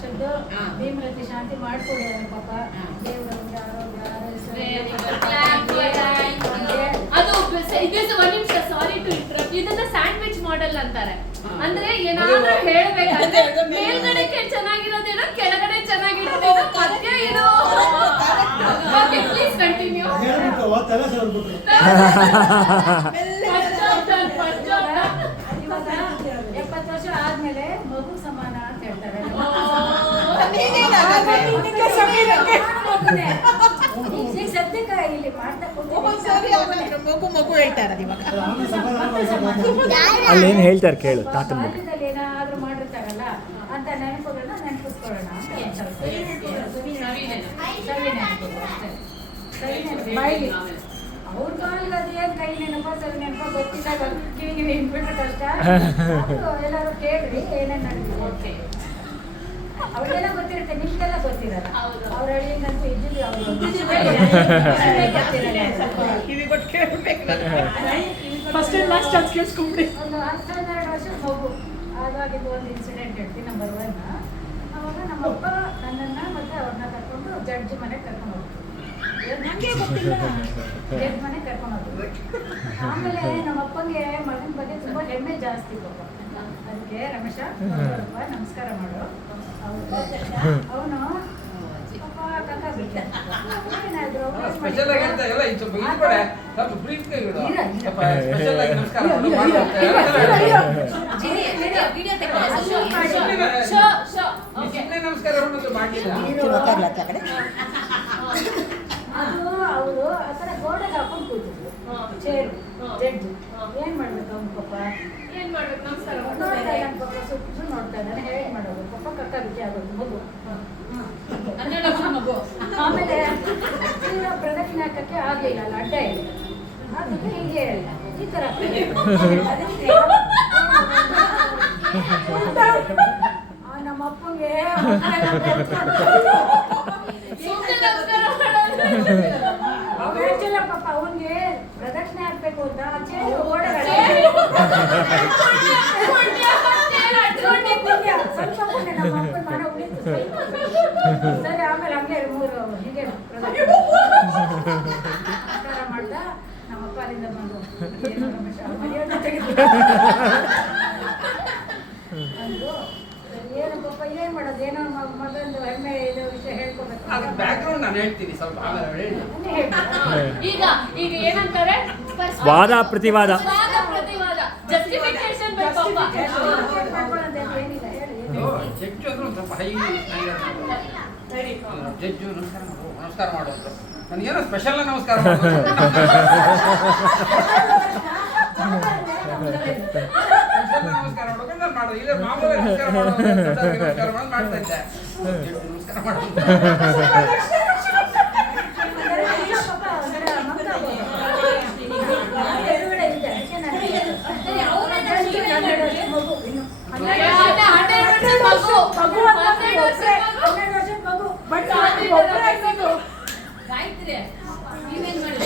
ವರ್ಷದ್ದು ಭೀಮರತಿ ಶಾಂತಿ ಮಾಡ್ಕೊಡಿ ಪಾಪ ದೇವರು ಅದು ಒಂದ್ ನಿಮಿಷ, ಸಾರಿ ಟು ಇಂಟರಪ್ಟ್. ಇದನ್ನ ಸ್ಯಾಂಡ್ವಿಚ್ ಮಾಡೆಲ್ ಅಂತಾರೆ. ಅಂದ್ರೆ ಏನಾದ್ರೂ ಹೇಳ್ಬೇಕಂದ್ರೆ ಮೇಲ್ಗಡೆ ಚೆನ್ನಾಗಿರೋದೇನೋ, ಕೆಳಗಡೆ ಚೆನ್ನಾಗಿರೋದೇನೋ, ಮಧ್ಯ ಏನೋ. Okay, please continue. 70 ವರ್ಷ ಆದ್ಮೇಲೆ ಮಗು ಸಮಾನ ಅಂತ ಹೇಳ್ತಾರೆ. ಸದ್ಯಕ್ಕೆ ಇಲ್ಲಿ ಮಾಡ್ತಾ ಮಗು ಹೇಳ್ತಾರೆ ಇವಾಗ. ಅಲ್ಲೇನು ಹೇಳ್ತಾರೆ ಕೇಳು. ತಾತನ ಏನಾದ್ರೂ ಮಾಡಿರ್ತಾರಲ್ಲ ಅಂತ ನೆನಪುಗಳನ್ನ ನೆನಪಿಸ್ಕೊಳ್ಳೋಣ ಅಂತ ಅವ್ರ ಕಾಲಿಗೆ ಅದೇನ್ ಕೈ ನೆನಪ ಸರಿ ನೆನಪ ಗೊತ್ತಿದ್ದಾಗ ಕಿವಿಗೆ ಇಟ್ಬಿಟ್ರೆ ಕಷ್ಟ. ಎಲ್ಲರೂ ಕೇಳ್ರಿ ಏನೇನ್ ನಡೆದಿದೆ. ಅವ್ರಿಗೆಲ್ಲ ಗೊತ್ತಿರುತ್ತೆ, ನಿಮ್ಗೆಲ್ಲ ಗೊತ್ತಿರಲ್ಲ. ಅವ್ರ ಹಳ್ಳಿಗಂತೂ ಇದ್ದಿದ್ದು ಫಸ್ಟ್ ಅಂಡ್ ಲಾಸ್ಟ್ ಚಾನ್ಸ್ ಕೇಳಿಸ್ಕೊಂಡ್ಬಿಡಿ. ಒಂದು 12 ವರ್ಷದ ಮಗು ಆವಾಗಿದ್ದು ಒಂದು ಇನ್ಸಿಡೆಂಟ್ ಹೇಳ್ತೀನಿ. ನಂಬರ್ 1, ಅವಾಗ ನಮ್ಮಪ್ಪ ನನ್ನನ್ನ ಮತ್ತೆ ಅವ್ರನ್ನ ಕರ್ಕೊಂಡು ಜಡ್ಜ್ ಮನೆಗೆ ಕರ್ಕೊಂಡು ಹೋಗ್ತೀವಿ. ಜಡ್ಜ್ ಮನೆಗೆ ಕರ್ಕೊಂಡು ಹೋಗ್ತೀವಿ. ಆಮೇಲೆ ನಮ್ಮಪ್ಪಂಗೆ ಮಗನ ಬಗ್ಗೆ ತುಂಬಾ ಹೆಮ್ಮೆ ಜಾಸ್ತಿ ಪಾಪ. ಅದಕ್ಕೆ ರಮೇಶ ನಮಸ್ಕಾರ ಮಾಡು. ಅವನು ಪಾಪ ಕಕ್ಕ ಬಿಟ್ಟ. ಏನಾದ್ರು ಸ್ಪೆಷಲ್ ಆಗಿ ಅಂತ ಎಲ್ಲ ಇದು ಬಿಟ್ಬಿಡೆ ಸ್ವಲ್ಪ ಬ್ರೀಫ್ ಕೈ ಬಿಡು. ಸ್ಪೆಷಲ್ ಆಗಿ ನಮಸ್ಕಾರ ಮಾಡು. ವಿಡಿಯೋ ತೆಗೆದು ನಮಸ್ಕಾರ ಅನ್ನೋದು ಮಾಡಿಲ್ಲ. ಅದು ಅವರು ಆ ಥರ ಗೋಡೆಗೆ ಹಾಕೊಂಡು ಕೂತಿದ್ರು ಚೇರು ಜಡ್ಜ್. ಏನ್ ಮಾಡ್ಬೇಕು ಅವ್ನು ಪಾಪ? ಏನ್ ಮಾಡ್ಬೇಕು? ನಮಸ್ಕಾರ ನೋಡ್ತಾ ಇದ್ದಾನೆ ಪಾಪ, ಸುತ್ತು ನೋಡ್ತಾ ಇದ್ದಾನೆ. ಹೇಗೆ ಮಾಡೋದು ಪಾಪ? ಕಕ್ಕ ಬಿಟ್ಟಿ ಆಗೋದು ಮಗು. ಆಮೇಲೆ ಸೀದಾ ಪ್ರದಕ್ಷಿಣೆ ಹಾಕಕ್ಕೆ ಆಗ್ಲಿಲ್ಲ ಅಲ್ಲ, ಅಡ್ಡ ಇಲ್ಲ. ಅದಕ್ಕೆ ಹೀಗೆ ಈ ತರ ನಮ್ಮ ಅಪ್ಪಂಗೆ ಪಾಪ ಅವನ್ಗೆ ಪ್ರದಕ್ಷಿಣೆ ಹಾಕ್ಬೇಕು ಅಂತ ಚೇರು ಸ್ವಲ್ಪ ನಮ್ಮ ಅಪ್ಪನ ಮಾಡೋ ಉಳಿತು. ಸರಿ, ಆಮೇಲೆ ಹಂಗೆ 3 ಹೀಗೆ ನಮಸ್ಕಾರ ಮಾಡ್ದ. ನಮ್ಮಪ್ಪ ಅಲ್ಲಿಂದ ಬಂದು ಏನು ರಮೇಶ ಮರ್ಯಾದೆ ತೆಗೆದು ಅಂದ್ರು. ಏನು ಪಾಪ ಏನ್ ಮಾಡೋದು? ಏನೋ ಮಗಂದು ಹೆಮ್ಮೆ ಇದು ವಿಷಯ ಹೇಳ್ಕೊಬೇಕು. ಅದು ಬ್ಯಾಕ್ಗ್ರೌಂಡ್ ನಾನು ಹೇಳ್ತೀನಿ ಸ್ವಲ್ಪ ಆಮೇಲೆ ಹೇಳಿ. ಈಗ ಈಗ ಏನಂತಾರೆ? ವಾದ ಪ್ರತಿವಾದ. ಜಸ್ಟಿಫಿಕೇಶನ್ ಬೇಕು. ಏನಿಲ್ಲ ಹೇಳಿ. ಜಡ್ಜ್ ಅಂದ್ರೆ ಒಂದು ಸ್ವಲ್ಪ ಹೈ ಜಡ್ಜು ನಮಸ್ಕಾರ ಮಾಡು ಅಂತ ನನಗೇನೋ ಸ್ಪೆಷಲ್ ನಮಸ್ಕಾರ ಮಾಡು. ನಮಸ್ಕಾರ ಮಾಡೋಕೆ ನಾನು ಮಾಡೋದು ಇಲ್ಲ, ಮಾಮೂಲಿ ನಮಸ್ಕಾರ ಮಾಡೋದು ನಮಸ್ಕಾರ ಮಾಡೋದು ಮಾಡ್ತಾ ಇದ್ದೆ. ನಮಸ್ಕಾರ ಮಾಡೋದು ಮಗು